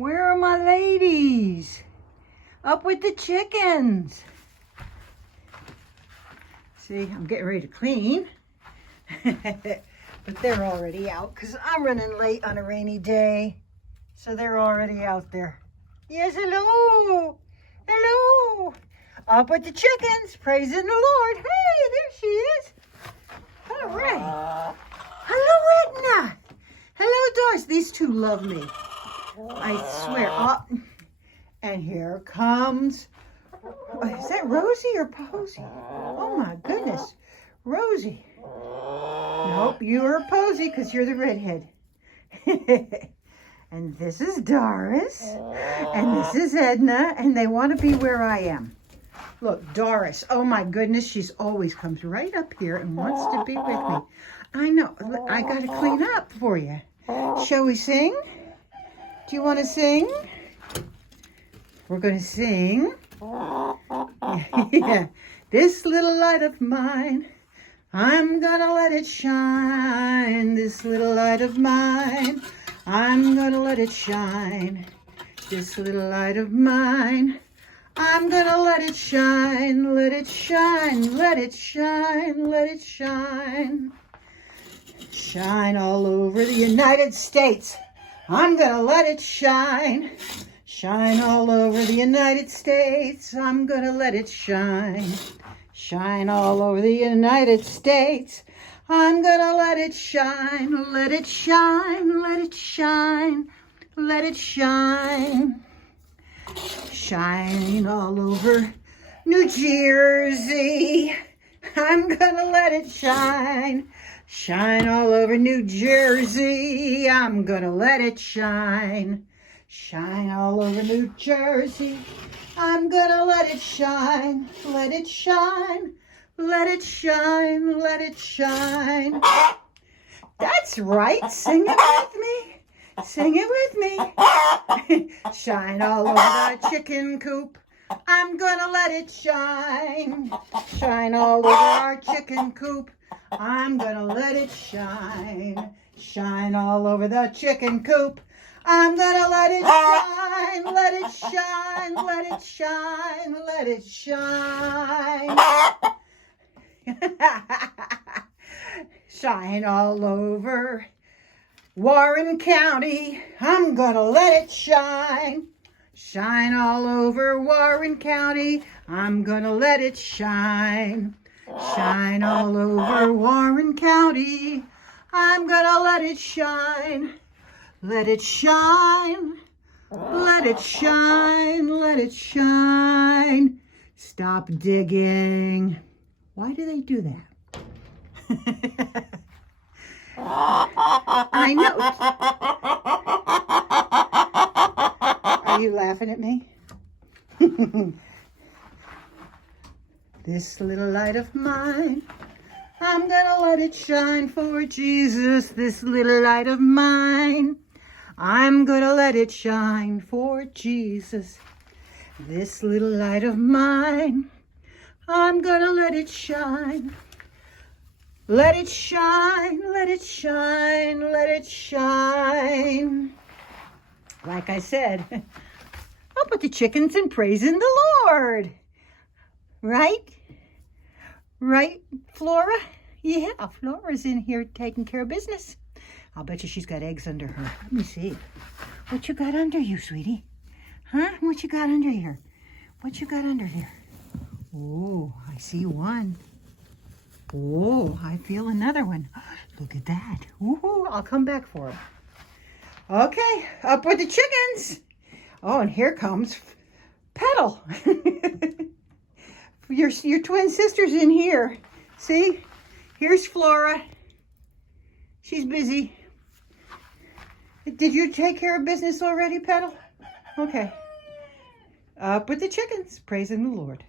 Where are my ladies? Up with the chickens. See, I'm getting ready to clean. But they're already out because I'm running late on a rainy day. So they're already out there. Yes, hello. Hello. Up with the chickens. Praising the Lord. Hey, there she is. All right. Hello, Edna. Hello, Doris. These two love me. I swear. Oh, and here comes, is that Rosie or Posy? Oh my goodness. Rosie. Nope, you are Posy because you're the redhead. And this is Doris. And this is Edna. And they want to be where I am. Look, Doris. Oh my goodness. She's always comes right up here and wants to be with me. I know. I got to clean up for you. Shall we sing? Do you want to sing? We're going to sing. Yeah. This little light of mine, I'm going to let it shine. This little light of mine, I'm going to let it shine. This little light of mine, I'm going to let it shine. Let it shine, let it shine, let it shine. Shine all over the United States. I'm gonna let it shine. Shine all over the United States. I'm gonna let it shine. Shine all over the United States. I'm gonna let it shine. Let it shine. Let it shine. Let it shine. Shine all over New Jersey. I'm gonna let it shine. Shine all over New Jersey. I'm gonna let it shine. Shine all over New Jersey. I'm gonna let it shine. Let it shine. Let it shine. Let it shine. That's right. Sing it with me. Sing it with me. Shine all over the chicken coop. I'm gonna let it shine. Shine all over our chicken coop. I'm gonna let it shine. Shine all over the chicken coop. I'm gonna let it shine. Let it shine. Let it shine. Let it shine. Shine all over Warren County. I'm gonna let it shine. Shine all over Warren County. I'm gonna let it shine. Shine all over Warren County. I'm gonna let it shine. Let it shine. Let it shine. Let it shine. Stop digging. Why do they do that? I know. Are you laughing at me? This little light of mine, I'm gonna let it shine for Jesus. This little light of mine, I'm gonna let it shine for Jesus. This little light of mine, I'm gonna let it shine. Let it shine, let it shine, let it shine. Like I said, up with the chickens and praising the Lord. Right? Right, Flora? Yeah, Flora's in here taking care of business. I'll bet you she's got eggs under her. Let me see. What you got under you, sweetie? Huh? What you got under here? What you got under here? Oh, I see one. Oh, I feel another one. Look at that. Ooh, I'll come back for him. Okay, up with the chickens. Oh, and here comes Petal. Your twin sister's in here. See? Here's Flora. She's busy. Did you take care of business already, Petal? Okay. Up with the chickens. Praising the Lord.